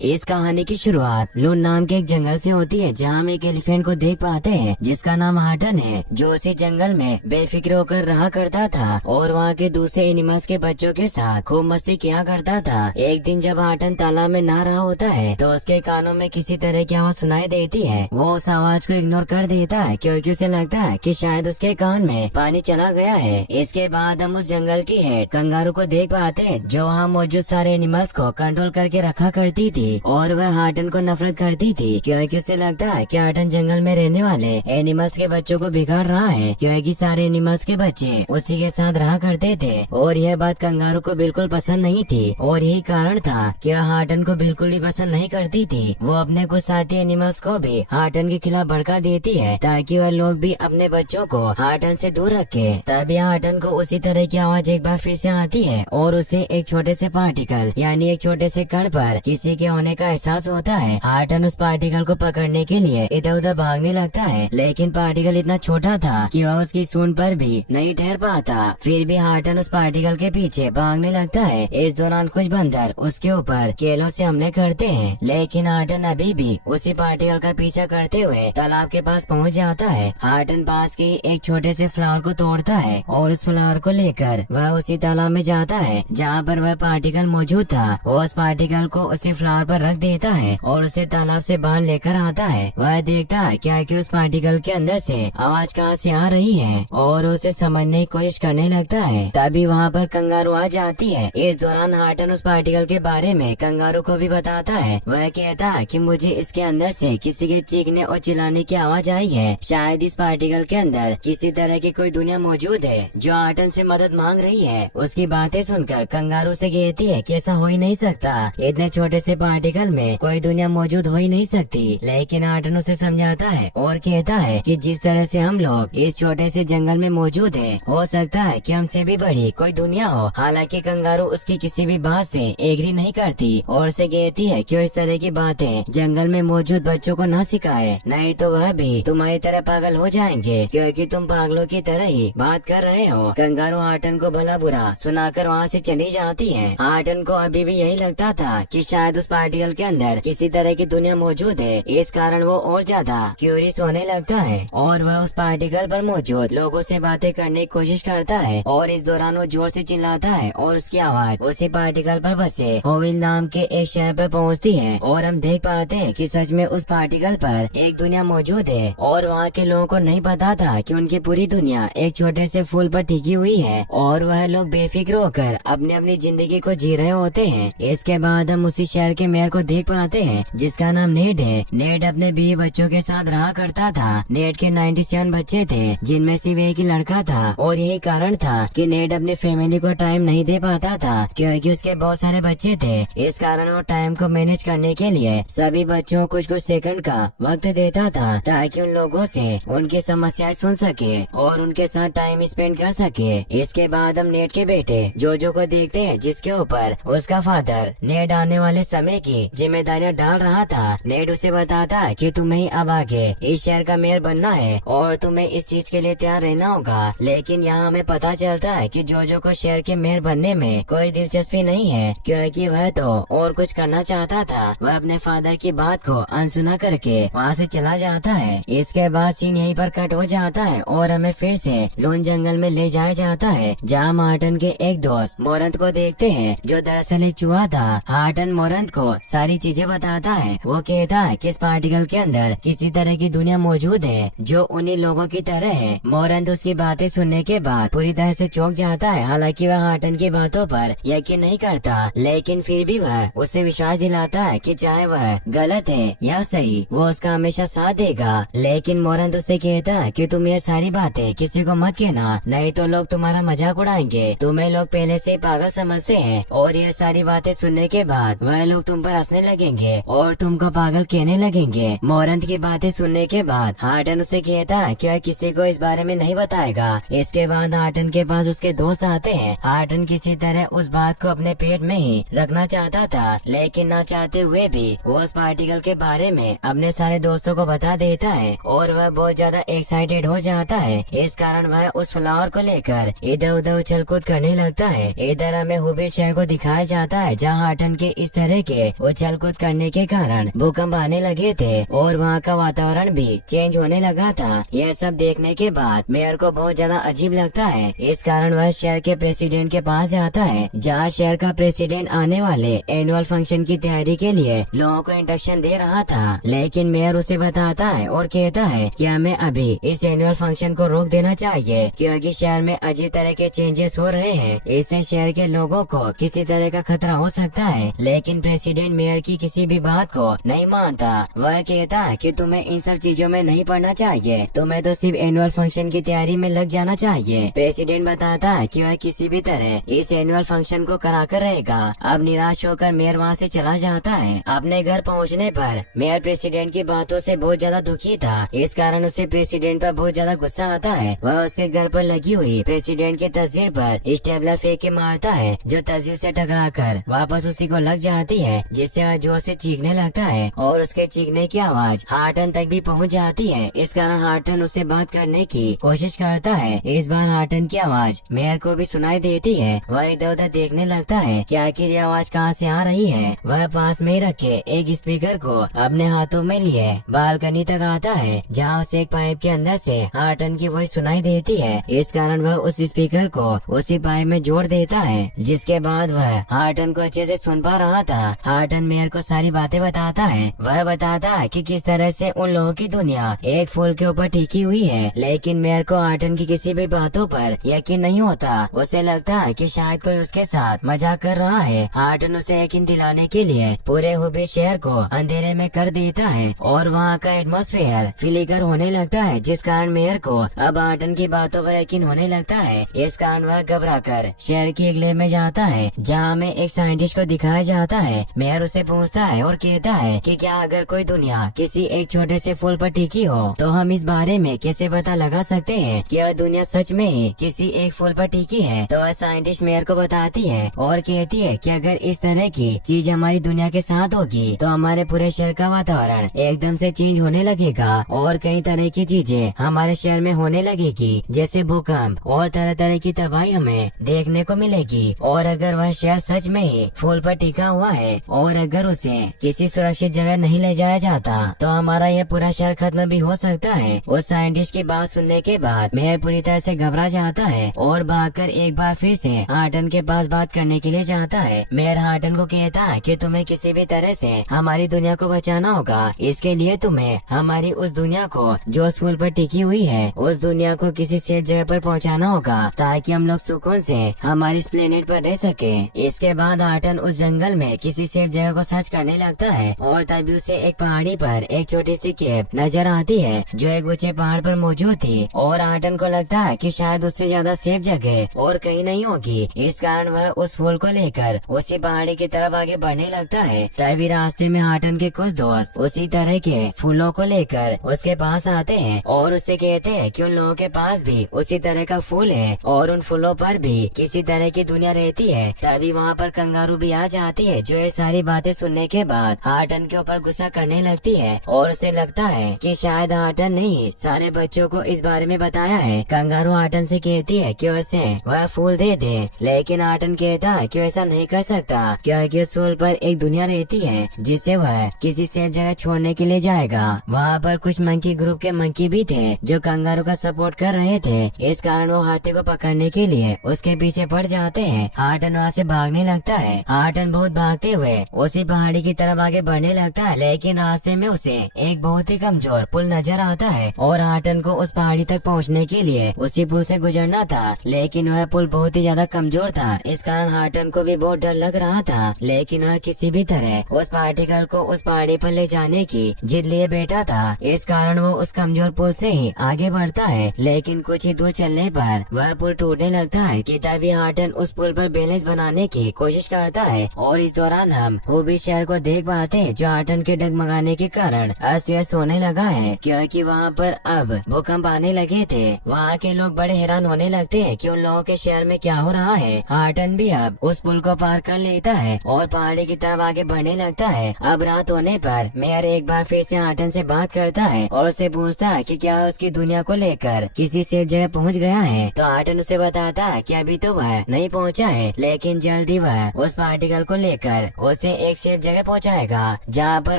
इस कहानी की शुरुआत लून नाम के एक जंगल से होती है, जहाँ हम एक एलिफेंट को देख पाते हैं जिसका नाम हाटन है, जो उसी जंगल में बेफिक्र होकर रहा करता था और वहाँ के दूसरे एनिमल्स के बच्चों के साथ खूब मस्ती किया करता था। एक दिन जब हाटन तालाब में नहा रहा होता है तो उसके कानों में किसी तरह की आवाज सुनाई देती है। वो उस आवाज को इग्नोर कर देता है क्योंकि उसे लगता है कि शायद उसके कान में पानी चला गया है। इसके बाद हम उस जंगल की हेड कंगारू को देख पाते हैं, जो वहाँ मौजूद सारे एनिमल्स को कंट्रोल करके रखा करती थी और वह हाटन को नफरत करती थी क्योंकि उसे लगता है कि हाटन जंगल में रहने वाले एनिमल्स के बच्चों को बिगाड़ रहा है, क्योंकि सारे एनिमल्स के बच्चे उसी के साथ रहा करते थे। और यह बात कंगारू को बिल्कुल पसंद नहीं थी और यही कारण था कि वह हाटन को बिल्कुल भी पसंद नहीं करती थी। वो अपने कुछ साथी एनिमल्स को भी हाटन के खिलाफ भड़का देती है ताकि वह लोग भी अपने बच्चों को हाटन से दूर रखे। तभी हाटन को उसी तरह की आवाज एक बार फिर से आती है और उसे एक छोटे से पार्टिकल यानी एक छोटे से कण पर किसी के होने का एहसास होता है। हाटन उस पार्टिकल को पकड़ने के लिए इधर उधर भागने लगता है, लेकिन पार्टिकल इतना छोटा था कि वह उसकी सूंड पर भी नहीं ठहर पाता। फिर भी हाटन उस पार्टिकल के पीछे भागने लगता है। इस दौरान कुछ बंदर उसके ऊपर केलों से हमले करते हैं, लेकिन हाटन अभी भी उसी पार्टिकल का पीछा करते हुए तालाब के पास पहुंच जाता है। हाटन पास के एक छोटे से फ्लावर को तोड़ता है और उस फ्लावर को लेकर वह उसी तालाब में जाता है जहाँ पर वह पार्टिकल मौजूद था। वो उस पार्टिकल को उसी फ्लावर पर रख देता है और उसे तालाब से बाहर लेकर आता है। वह देखता है कि आखिर उस पार्टिकल के अंदर से आवाज कहाँ से आ रही है और उसे समझने की कोशिश करने लगता है। तभी वहाँ पर कंगारू आ जाती है। इस दौरान हाटन उस पार्टिकल के बारे में कंगारू को भी बताता है। वह कहता है कि मुझे इसके अंदर से किसी के चीखने और चिल्लाने की आवाज आई है। शायद इस पार्टिकल के अंदर किसी तरह की कोई दुनिया मौजूद है जो हाटन से मदद मांग रही है। उसकी बातें सुनकर कंगारू से कहती है कि ऐसा हो ही नहीं सकता, इतने छोटे से पार्टिकल में कोई दुनिया मौजूद हो ही नहीं सकती। लेकिन हाटन उसे समझाता है और कहता है कि जिस तरह से हम लोग इस छोटे से जंगल में मौजूद है, हो सकता है कि हमसे भी बड़ी कोई दुनिया हो। हालांकि कंगारू उसकी किसी भी बात से एग्री नहीं करती और उसे कहती है कि इस तरह की बातें जंगल में मौजूद बच्चों को न सिखाए, नहीं तो वह भी तुम्हारी तरह पागल हो जाएंगे, क्योंकि तुम पागलों की तरह ही बात कर रहे हो। कंगारू हाटन को भला बुरा सुनाकर वहाँ से चली जाती है। हाटन को अभी भी यही लगता था कि शायद उस पार्टिकल के अंदर किसी तरह की दुनिया मौजूद है। इस कारण वो और ज्यादा क्यूरियस होने लगता है और वह उस पार्टिकल पर मौजूद लोगों से बातें करने की कोशिश करता है। और इस दौरान वो जोर से चिल्लाता है और उसकी आवाज उसी पार्टिकल पर बसे होविल नाम के एक शहर पर पहुंचती है और हम देख पाते हैं कि सच में उस पार्टिकल पर एक दुनिया मौजूद है और वहाँ के लोगों को नहीं पता था कि उनकी पूरी दुनिया एक छोटे से फूल पर टिकी हुई है और वह लोग बेफिक्र होकर अपनी अपनी जिंदगी को जी रहे होते हैं। इसके बाद हम उसी शहर के मेयर को देख पाते हैं जिसका नाम नेड है। नेड अपने 20 बच्चों के साथ रहा करता था। नेड के 97 बच्चे थे, जिनमें सिर्फ एक ही लड़का था और यही कारण था कि नेड अपनी फैमिली को टाइम नहीं दे पाता था क्योंकि उसके बहुत सारे बच्चे थे। इस कारण वो टाइम को मैनेज करने के लिए सभी बच्चों को कुछ सेकंड का वक्त देता था ताकि उन लोगों से उनकी समस्याएं सुन सके और उनके साथ टाइम स्पेंड कर सके। इसके बाद हम नेड के बेटे जोजो को देखते हैं, जिसके ऊपर उसका फादर नेड आने वाले समय की जिम्मेदारियां डाल रहा था। नेड उसे बताता है कि तुम्हें ही अब आगे इस शहर का मेयर बनना है और तुम्हें इस चीज के लिए तैयार रहना होगा। लेकिन यहाँ हमें पता चलता है कि जोजो को शहर के मेयर बनने में कोई दिलचस्पी नहीं है क्योंकि वह तो और कुछ करना चाहता था। वह अपने फादर की बात को अनसुना करके वहाँ से चला जाता है। इसके बाद सीन यहीं पर कट हो जाता है और हमें फिर से लून जंगल में ले जाया जाता है, जहाँ हाटन के एक दोस्त मोरंत को देखते हैं, जो दरअसल एक चूहा था। हाटन मोरंत को सारी चीजें बताता है। वो कहता है कि इस पार्टिकल के अंदर किसी तरह की दुनिया मौजूद है जो उन्हीं लोगों की तरह है। मोरंत उसकी बातें सुनने के बाद पूरी तरह से चौंक जाता है। हालांकि वह हाटन की बातों पर यकीन नहीं करता, लेकिन फिर भी वह उसे विश्वास दिलाता है कि चाहे वह गलत है या सही, वो उसका हमेशा साथ देगा। लेकिन मोरंत उससे कहता है कि तुम ये सारी बातें किसी को मत कहना, नहीं तो लोग तुम्हारा मजाक उड़ाएंगे। तुम्हें लोग पहले से ही पागल समझते हैं और ये सारी बातें सुनने के बाद वह लोग तुम पर हंसने लगेंगे और तुमको पागल कहने लगेंगे। मोरंत की बातें सुनने के बाद हाटन उसे कहता है कि वह किसी को इस बारे में नहीं बताएगा। इसके बाद हाटन के पास उसके दोस्त आते हैं। हाटन किसी तरह उस बात को अपने पेट में ही रखना चाहता था, लेकिन न चाहते हुए भी वो उस पार्टिकल के बारे में अपने सारे दोस्तों को बता देता है और वह बहुत ज्यादा एक्साइटेड हो जाता है। इस कारण वह उस फ्लावर को लेकर इधर उधर उछल कूद करने लगता है। इधर हमें हुबी शहर को दिखाया जाता है, जहाँ हाटन के इस तरह के उछल कूद करने के कारण भूकंप आने लगे थे और वहाँ का वातावरण भी चेंज होने लगा था। यह सब देखने के बाद मेयर को बहुत ज्यादा अजीब लगता है। इस कारण वह शहर के प्रेसिडेंट के पास जाता है, जहाँ शहर का प्रेसिडेंट आने वाले एनुअल फंक्शन की तैयारी के लिए लोगों को इंडक्शन दे रहा था। लेकिन मेयर उसे बताता है और कहता है कि हमें अभी इस एनुअल फंक्शन को रोक देना चाहिए, क्योंकि शहर में अजीब तरह के चेंजेस हो रहे हैं। इससे शहर के लोगों को किसी तरह का खतरा हो सकता है। लेकिन प्रेसिडेंट मेयर की किसी भी बात को नहीं मानता। वह कहता है कि तुम्हें इन सब चीजों में नहीं पड़ना चाहिए, तुम्हें तो सिर्फ एनुअल फंक्शन की तैयारी में लग जाना चाहिए। प्रेसिडेंट बताता है कि वह किसी भी तरह इस एनुअल फंक्शन को करा कर रहेगा। अब निराश होकर मेयर वहाँ से चला जाता है। अपने घर पहुँचने पर मेयर प्रेसिडेंट की बातों से बहुत ज्यादा दुखी था। इस कारण उसे प्रेसिडेंट पर बहुत ज्यादा गुस्सा आता है। वह उसके घर पर लगी हुई प्रेसिडेंट की तस्वीर पर स्टेपलर फेंक के मारता है, जो तस्वीर से टकराकर वापस उसी को लग जाती है, जिससे वह जोर से चीखने लगता है और उसके चीखने की आवाज हार्टन तक भी पहुंच जाती है। इस कारण हार्टन उससे बात करने की कोशिश करता है। इस बार हार्टन की आवाज मेयर को भी सुनाई देती है। वह इधर उधर देखने लगता है कि आखिर ये आवाज कहाँ से आ रही है। वह पास में रखे एक स्पीकर को अपने हाथों में लिए बालकनी तक आता है, जहाँ उसे एक पाइप के अंदर से हार्टन की वॉइस सुनाई देती है। इस कारण वह उस स्पीकर को उसी पाइप में जोड़ देता है, जिसके बाद वह हार्टन को अच्छे से सुन पा रहा था। हार्टन मेयर को सारी बातें बताता है। वह बताता है कि किस तरह से उन लोगों की दुनिया एक फूल के ऊपर टिकी हुई है। लेकिन मेयर को हार्टन की किसी भी बातों पर यकीन नहीं होता। उसे लगता है कि शायद कोई उसके साथ मजाक कर रहा है। हार्टन उसे यकीन दिलाने के लिए पूरे हुबे शहर को अंधेरे में कर देता है और वहाँ का एटमॉस्फेयर फिलिकर होने लगता है, जिस कारण मेयर को अब हार्टन की बातों पर यकीन होने लगता है। इस कारण वह घबराकर शहर की एक लैब में जाता है, जहाँ में एक साइंटिस्ट को दिखाया जाता है। मेयर उसे पूछता है और कहता है कि क्या अगर कोई दुनिया किसी एक छोटे से फूल पर टिकी हो तो हम इस बारे में कैसे पता लगा सकते हैं कि यह दुनिया सच में ही किसी एक फूल पर टिकी है। तो वह साइंटिस्ट मेयर को बताती है और कहती है कि अगर इस तरह की चीज हमारी दुनिया के साथ होगी तो हमारे पूरे शहर का वातावरण एकदम से चेंज होने लगेगा और कई तरह की चीजें हमारे शहर में होने लगेगी, जैसे भूकंप और तरह तरह की तबाही हमें देखने को मिलेगी। और अगर वह शहर सच में ही फूल पर टिका हुआ है और अगर उसे किसी सुरक्षित जगह नहीं ले जाया जाता तो हमारा यह पूरा शहर खत्म भी हो सकता है। उस साइंटिस्ट की बात सुनने के बाद मेयर पूरी तरह से घबरा जाता है और भागकर एक बार फिर से हार्टन के पास बात करने के लिए जाता है। मेयर हार्टन को कहता है कि तुम्हें किसी भी तरह से हमारी दुनिया को बचाना होगा। इसके लिए तुम्हें हमारी उस दुनिया को जो उस फूल पर टिकी हुई है, उस दुनिया को किसी सेफ जगह पर पहुंचाना होगा, ताकि हम लोग सुकून से हमारे इस प्लेनेट पर रह सके। इसके बाद हार्टन उस जंगल में किसी सेफ जगह को सर्च करने लगता है और तभी उसे एक पहाड़ी पर एक छोटी सी केव नजर आती है, जो एक ऊंचे पहाड़ पर मौजूद थी। और हार्टन को लगता है कि शायद उससे ज्यादा सेफ जगह और कहीं नहीं होगी। इस कारण वह उस फूल को लेकर उसी पहाड़ी की तरफ आगे बढ़ने लगता है। तभी रास्ते में हार्टन के कुछ दोस्त उसी तरह के फूलों को लेकर उसके पास आते हैं और उससे कहते हैं कि उन लोगों के पास भी उसी तरह का फूल है और उन फूलों पर भी किसी तरह की दुनिया रहती है। तभी वहाँ पर कंगारू भी आ जाती है, जो ये सारी बातें सुनने के बाद हार्टन के ऊपर गुस्सा करने लगती है और उसे लगता है कि शायद हार्टन ने ही सारे बच्चों को इस बारे में बताया है। कंगारू हार्टन से कहती है कि उसे वह फूल दे दे, लेकिन हार्टन कहता है कि ऐसा नहीं कर सकता, क्योंकि उस फूल पर एक दुनिया रहती है जिसे वह किसी सेफ जगह छोड़ने के लिए जाएगा। वहाँ पर कुछ मंकी ग्रुप के मंकी भी थे जो कंगारू का सपोर्ट कर रहे थे। इस कारण वो हाथी को पकड़ने के लिए उसके पीछे पड़ जाते हैं। हार्टन वहाँ से भागने लगता है। हार्टन बहुत भागते हुए उसी पहाड़ी की तरफ आगे बढ़ने लगता है, लेकिन रास्ते में उसे एक बहुत ही कमजोर पुल नजर आता है और हार्टन को उस पहाड़ी तक पहुँचने के लिए उसी पुल से गुजरना था, लेकिन वह पुल बहुत ही ज्यादा कमजोर था। इस कारण हार्टन को भी बहुत डर लग रहा था, लेकिन वह किसी भी तरह उस पार्टिकल को उस पहाड़ी पर ले जाने की जिद लिए बैठा था। इस कारण वो उस कमजोर पुल से ही आगे बढ़ता है, लेकिन कुछ ही दूर चलने पर वह पुल टूटने लगता है कि तभी हार्टन उस पुल पर बैलेंस बनाने की कोशिश करता है। और इस दौरान हम हुबी शहर को देख पाते हैं, जो हार्टन के डगमगाने के कारण अस्त व्यस्त होने लगा है, क्योंकि वहाँ पर अब भूकंप आने लगे थे। वहाँ के लोग बड़े हैरान होने लगते हैं कि उन लोगों के शहर में क्या हो रहा है। हार्टन भी अब उस पुल को पार कर लेता है और पहाड़ी की तरफ आगे बढ़ने लगता है। अब रात होने पर मेयर एक बार फिर से हार्टन से बात करता है और उसे पूछता है कि क्या उसकी दुनिया को लेकर किसी सेफ जगह पहुंच गया है। तो हार्टन उसे बताता है कि अभी तो वह नहीं पहुंचा है, लेकिन जल्दी वह उस पार्टिकल को लेकर उस उसे एक सेफ जगह पहुंचाएगा जहां पर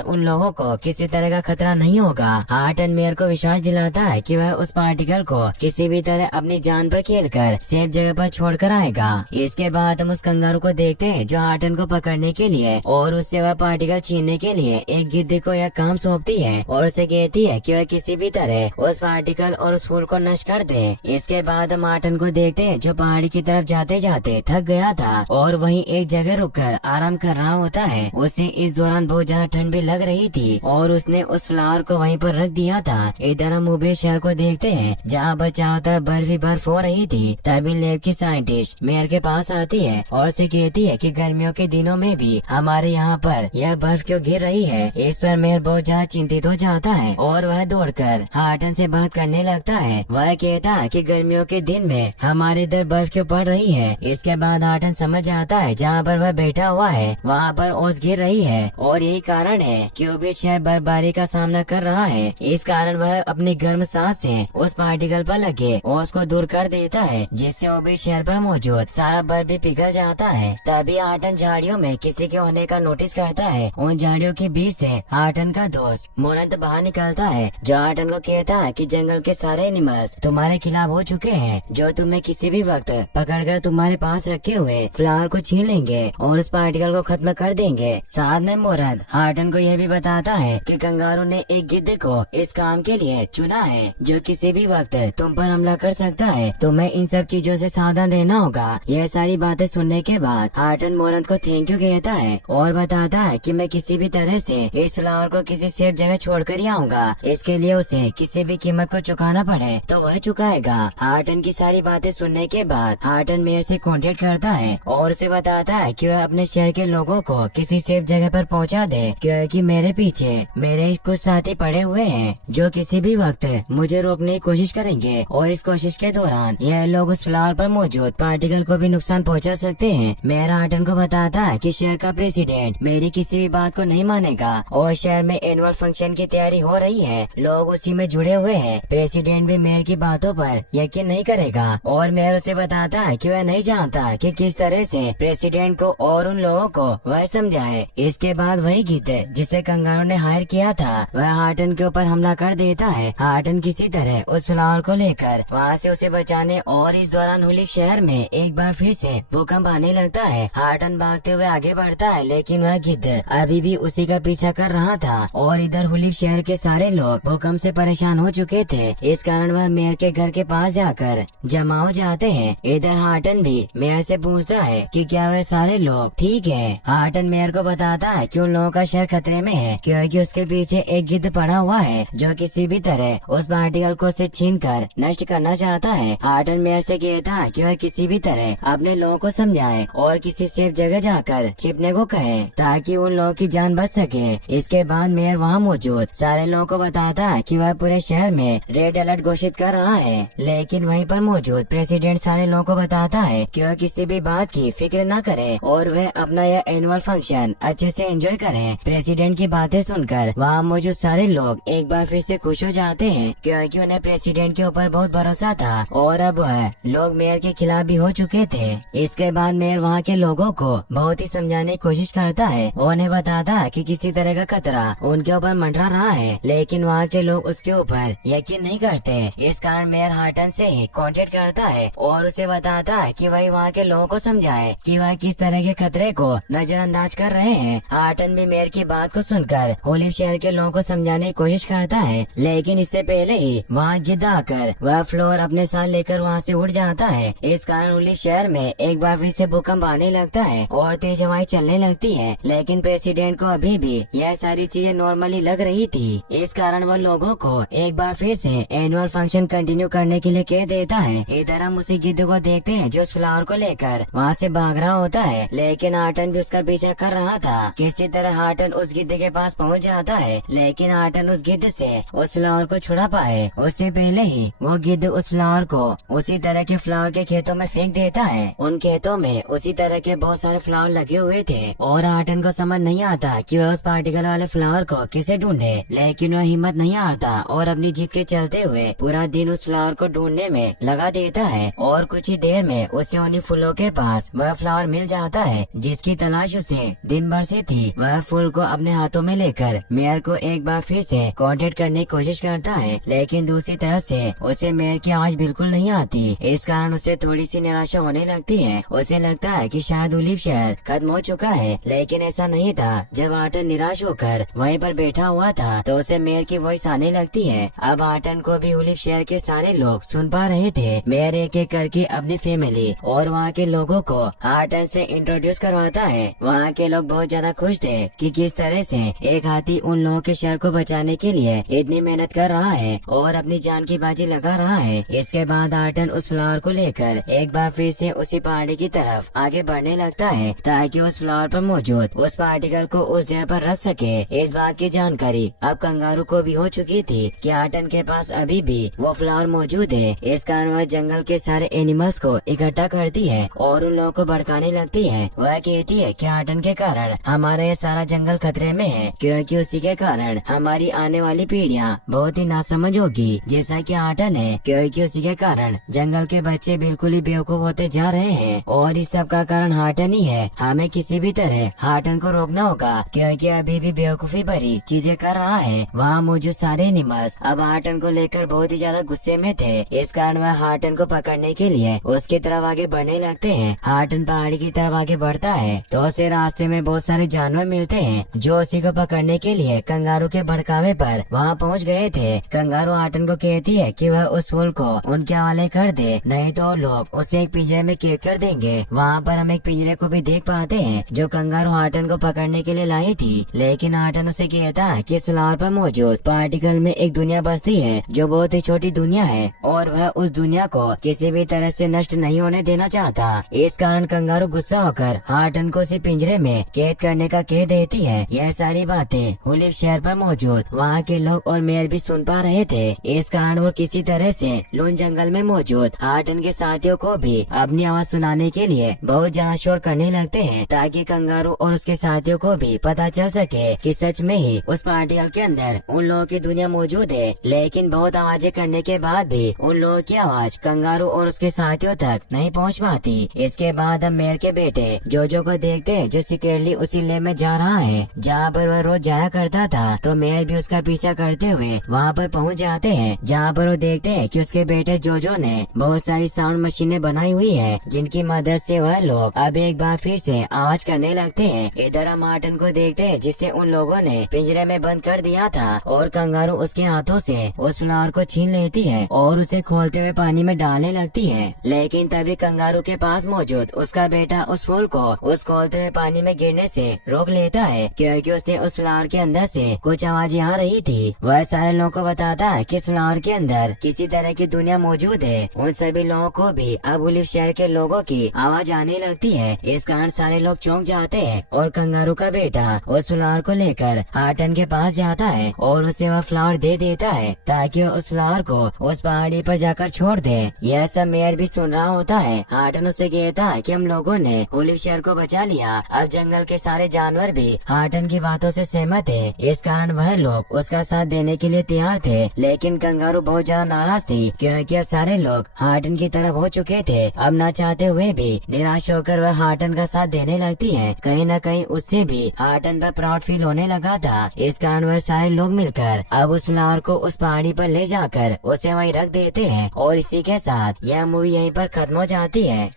उन लोगों को किसी तरह का खतरा नहीं होगा। हार्टन मेयर को विश्वास दिलाता है कि वह उस पार्टिकल को किसी भी तरह अपनी जान पर खेलकर सेफ जगह पर छोड़कर आएगा। इसके बाद हम उस कंगारू को देखते हैं जो हार्टन को पकड़ने के लिए और उससे वह पार्टिकल छीनने के लिए एक गिद्ध को यह काम सौंपती है और उसे कहती है कि वह किसी भी तरह उस पार्टिकल और उस फूल को नष्ट कर दे। इसके बाद हम हार्टन को देखते हैं जो पहाड़ी की तरफ जाते जाते थक गया था और वहीं एक जगह रुककर आराम कर रहा होता है। उसे इस दौरान बहुत ज्यादा ठंड भी लग रही थी और उसने उस फ्लावर को वहीं पर रख दिया था। इधर हम मुबे शहर को देखते हैं जहाँ पर चारों तरफ बर्फ ही बर्फ हो रही थी। तभी लैब की साइंटिस्ट मेयर के पास आती है और उसे कहती है कि गर्मियों के दिनों में भी हमारे यहाँ पर यह बर्फ क्यों गिर रही है। इस पर मेयर बहुत ज्यादा चिंतित हो जाता है और वह दौड़कर हार्टन से बात करने लगता है। वह कहता है कि गर्मियों के दिन में हमारे इधर बर्फ क्यों पड़ रही है। इसके बाद हार्टन समझ आता है जहाँ पर वह बैठा हुआ है वहाँ पर ओस गिर रही है और यही कारण है कि ओबिट शहर बर्फबारी का सामना कर रहा है। इस कारण वह अपनी गर्म सांस से उस पार्टिकल पर लगे ओस को दूर कर देता है जिससे ओबिट शहर पर मौजूद सारा बर्फ भी पिघल जाता है। तभी हार्टन झाड़ियों में किसी के होने का नोटिस करता है। उन झाड़ियों के बीच से हार्टन का दोस्त मोरंत बाहर निकलता है जो हार्टन को कहता है कि जंगल के सारे एनिमल्स तुम्हारे खिलाफ हो चुके हैं जो तुम्हें किसी भी वक्त पकड़कर तुम्हारे पास रखे हुए फ्लावर को छीन लेंगे और उस पार्टिकल को खत्म कर देंगे। साथ में मोरंत हार्टन को यह भी बताता है कि कंगारू ने एक गिद्ध को इस काम के लिए चुना है जो किसी भी वक्त तुम पर हमला कर सकता है। तुम्हें इन सब चीजों से सावधान रहना होगा। यह सारी बातें सुनने के बाद हार्टन मोरंत को थैंक यू कहता है और बताता है कि मैं किसी भी तरह से इस फ्लावर को किसी सेफ जगह छोड़ कर ही आऊंगा। इसके लिए उसे किसी भी कीमत को चुकाना पड़े तो वह चुकाएगा। हार्टन की सारी बातें सुनने के बाद हार्टन मेयर से कॉन्टेक्ट करता है और उसे बताता है कि वह अपने शहर के लोगों को किसी सेफ जगह पर पहुंचा दे क्योंकि मेरे पीछे मेरे कुछ साथी पड़े हुए हैं जो किसी भी वक्त मुझे रोकने की कोशिश करेंगे और इस कोशिश के दौरान यह लोग उस फ्लावर पर मौजूद पार्टिकल को भी नुकसान पहुंचा सकते हैं। मेयर हार्टन को बताता है कि शहर का प्रेसिडेंट मेरी किसी भी बात को नहीं मानेगा और शहर में एनुअल फंक्शन की तैयारी हो रही है। लोग उसी में जुड़े हुए हैं। प्रेसिडेंट भी मेयर की बातों पर यकीन नहीं करेगा और मेयर उसे बताता है कि वह नहीं जानता कि किस तरह से प्रेसिडेंट को और उन लोगों को वह समझाए। इसके बाद वही गिद्ध जिसे कंगारू ने हायर किया था वह हार्टन के ऊपर हमला कर देता है। हार्टन किसी तरह उस फ्लावर को लेकर वहाँ से उसे बचाने और इस दौरान हुलिफ शहर में एक बार फिर से भूकंप आने लगता है। हार्टन भागते हुए आगे बढ़ता है लेकिन वह गिद्ध अभी भी उसी का पीछा कर रहा था और इधर हुलिफ शहर के सारे लोग भूकंप से परेशान हो चुके थे। इस कारण वह मेयर के घर के पास जाकर जमा हो जाते हैं। इधर हार्टन भी मेयर से पूछता है कि क्या वह सारे लोग ठीक है। हार्टन मेयर को बताता है कि उन लोगों का शहर खतरे में है क्योंकि उसके पीछे एक गिद्ध पड़ा हुआ है जो किसी भी तरह उस पार्टिकल को से छीन कर नष्ट करना चाहता है। हार्टन मेयर से कहता है कि वह किसी भी तरह अपने लोगों को समझाए और किसी सेफ जगह जाकर छिपने को कहे ताकि उन लोगों की जान बच सके। इसके बाद मेयर वहाँ मौजूद सारे लोगों को बताता है कि वह पूरे शहर में रेड अलर्ट घोषित कर रहा है लेकिन वहीं पर मौजूद प्रेसिडेंट सारे लोगों को बताता है कि वह किसी भी बात की फिक्र न करे और वह अपना यह एनुअल फंक्शन अच्छे से एंजॉय करें। प्रेसिडेंट की बातें सुनकर वहाँ मौजूद सारे लोग एक बार फिर से खुश हो जाते हैं क्योंकि उन्हें प्रेसिडेंट के ऊपर बहुत भरोसा था और अब वह लोग मेयर के खिलाफ भी हो चुके थे। इसके बाद मेयर वहाँ के लोगों को बहुत ही समझाने की कोशिश करता है और उन्हें बताता है कि किसी तरह का खतरा उनके ऊपर मंडरा रहा है लेकिन वहाँ के लोग उसके ऊपर यकीन नहीं करते। इस कारण मेयर हार्टन से ही कॉन्टेक्ट करता है और उसे बताता है कि वही वहाँ के लोगों को समझाए कि वह किस तरह के खतरे को नजरअंदाज कर रहे हैं। हार्टन भी मेयर की बात को सुनकर हुलिफ शहर के लोगों को समझाने की कोशिश करता है लेकिन इससे पहले ही वहाँ गिद्ध आकर वह फ्लोर अपने साथ लेकर वहाँ से उड़ जाता है। इस कारण हुलिफ शहर में एक बार फिर से भूकंप आने लगता है और तेज हवाएं चलने लगती है लेकिन प्रेसिडेंट को अभी भी यह सारी चीजें नॉर्मली लग रही थी। इस कारण वो लोगों को एक बार फिर से एनुअल फंक्शन कंटिन्यू करने के लिए कह देता है। इधर हम उसी गिद्ध को देखते हैं जो उस फ्लावर को लेकर वहाँ से भाग रहा होता है लेकिन हार्टन भी उसका पीछा कर रहा था। किसी तरह हार्टन उस गिद्ध के पास पहुँच जाता है लेकिन हार्टन उस गिद्ध से उस फ्लावर को छुड़ा पाए उससे पहले ही वो गिद्ध उस फ्लावर को उसी तरह के फ्लावर के खेतों में फेंक देता है। उन खेतों में उसी तरह के बहुत सारे फ्लावर लगे हुए थे और हार्टन को समझ नहीं आता कि वह उस पार्टिकल वाले फ्लावर को कैसे ढूंढे लेकिन वह हिम्मत नहीं हारता और अपनी जीत के चलते हुए पूरा दिन उस फ्लावर को ढूंढने में लगा देता है और कुछ ही देर में उसे उन्हीं फूलों के पास वह फ्लावर मिल जाता है जिसकी तलाश उसे दिन भर से थी। वह फूल को अपने हाथों में लेकर मेयर को एक बार फिर से कांटेक्ट करने की कोशिश करता है, लेकिन दूसरी तरफ से उसे मेयर की आवाज बिल्कुल नहीं आती। इस कारण उसे थोड़ी सी निराशा होने लगती है। उसे लगता है कि शायद ओलिव शहर खत्म हो चुका है, लेकिन ऐसा नहीं था। जब आर्टन निराश होकर वहीं पर बैठा हुआ था तो उसे मेयर की वॉइस आने लगती है। अब आर्टन को भी ओलिव शहर के सारे लोग सुन पा रहे थे। मेयर एक एक करके अपनी फैमिली और वहाँ के लोगों को आर्टन से इंट्रोड्यूस करवाता है। वहाँ के लोग बहुत ज्यादा खुश थे कि किस तरह से एक हाथी उन लोगों के शहर को बचाने के लिए इतनी मेहनत कर रहा है और अपनी जान की बाजी लगा रहा है। इसके बाद आर्टन उस फ्लावर को लेकर एक बार फिर से उसी पहाड़ी की तरफ आगे बढ़ने लगता है ताकि उस फ्लावर पर मौजूद उस पार्टिकल को उस जगह पर रख सके। इस बात की जानकारी अब कंगारू को भी हो चुकी थी कि आर्टन के पास अभी भी वो फ्लावर मौजूद है। इस कारण वह जंगल के सारे एनिमल्स को इकट्ठा करती है और उन लोगों को भड़काने लगती है। वह कहती है कि आर्टन के कारण हमारा ये सारा जंगल खतरे में है, क्योंकि उसी के कारण हमारी आने वाली पीढ़ियां बहुत ही नासमझ होगी, जैसा कि आर्टन है, क्योंकि उसी के कारण जंगल के बच्चे बिल्कुल ही बेवकूफ होते जा रहे हैं और इस सब का कारण आर्टन ही है। हमें किसी भी तरह आर्टन को रोकना होगा, क्योंकि अभी भी बेवकूफी भरी चीजें कर रहा है। वहाँ मौजूद सारे एनिमल्स अब आर्टन को लेकर बहुत ही ज्यादा गुस्से में थे। इस कारण वह आर्टन को पकड़ने के लिए उसकी तरफ आगे बढ़ने लगते हैं। आर्टन पहाड़ी की तरफ आगे बढ़ता है तो उसे रास्ते में बहुत सारे जानवर मिलते हैं जो उसी को पकड़ने के लिए कंगारू के भड़कावे पर वहाँ पहुँच गए थे। कंगारू आर्टन को कहती है कि वह उस फूल को उनके हवाले कर दे, नहीं तो लोग उसे एक पिंजरे में कैद कर देंगे। वहाँ पर हम एक पिंजरे को भी देख पाते हैं जो कंगारू आर्टन को पकड़ने के लिए लाई थी, लेकिन आर्टन उसे कहता है कि इस फ्लावर पर मौजूद पार्टिकल में एक दुनिया बसती है जो बहुत ही छोटी दुनिया है और वह उस दुनिया को किसी भी तरह से नष्ट नहीं होने देना चाहता। इस कारण कंगारू गुस्सा होकर आर्टन को उसी पिंजरे में कैद करने का कह देती है। यह सारी बातें ओलिव शहर पर मौजूद वहाँ के लोग और मेयर भी सुन पा रहे थे। इस कारण वो किसी तरह से लून जंगल में मौजूद आर्टन के साथियों को भी अपनी आवाज सुनाने के लिए बहुत ज्यादा शोर करने लगते हैं, ताकि कंगारू और उसके साथियों को भी पता चल सके कि सच में ही उस पार्टिकल के अंदर उन लोगों की दुनिया मौजूद है। लेकिन बहुत आवाजें करने के बाद भी उन लोगों की आवाज कंगारू और उसके साथियों तक नहीं पहुंच पाती। इसके बाद हम मेयर के बेटे जोजो को देखते हैं जो सीक्रेटली उसी लैब में जा रहा है जहाँ पर वह रोज जाया करता था। तो मेयर भी उसका पीछा करते हुए वहाँ पर पहुँच जाते हैं, जहाँ पर वो देखते हैं कि उसके बेटे जोजो ने बहुत सारी साउंड मशीनें बनाई हुई है जिनकी मदद से वह लोग अब एक बार फिर से आवाज करने लगते हैं। इधर हम आर्टन को देखते हैं जिसे उन लोगों ने पिंजरे में बंद कर दिया था और कंगारू उसके हाथों से उस फ्लावर को छीन लेती है और उसे खोलते हुए पानी में डालने लगती है। लेकिन तभी कंगारू के पास मौजूद उसका बेटा उस फूल को उस खोलते हुए पानी में गिरने से रोक लेता है, क्योंकि उसे उस फ्लावर के अंदर से कुछ आवाज आ रही थी। वह सारे लोगों को बताता है कि इस फ्लावर के अंदर किसी तरह की दुनिया मौजूद है। उन सभी लोगों को भी अब ओलिव शहर के लोगों की आवाज आने लगती है। इस कारण सारे लोग चौंक जाते हैं और कंगारू का बेटा उस फ्लावर को लेकर आर्टन के पास जाता है और उसे वह फ्लावर दे देता है ताकि वह उस फ्लावर को उस पहाड़ी पर जाकर छोड़ दे। यह सब मेयर भी सुन रहा होता है। आर्टन उसे कहता है कि हम लोगों ने ओलिव शहर को बचा लिया। अब जंगल के सारे जानवर भी आर्टन की बातों से सहमत है। इस कारण वह लोग उसका साथ देने के लिए तैयार थे, लेकिन कंगारू बहुत ज्यादा नाराज थी क्योंकि अब सारे लोग आर्टन की तरफ हो चुके थे। अब न चाहते हुए भी निराश होकर वह आर्टन का साथ देने लगती है। कहीं न कहीं उससे भी आर्टन पर प्राउड फील होने लगा था। इस कारण वह सारे लोग मिलकर अब उस फ्लावर को उस पहाड़ी पर ले जाकर उसे वहीं रख देते हैं और इसी के साथ यह मूवी यहीं पर खत्म हो जाती है।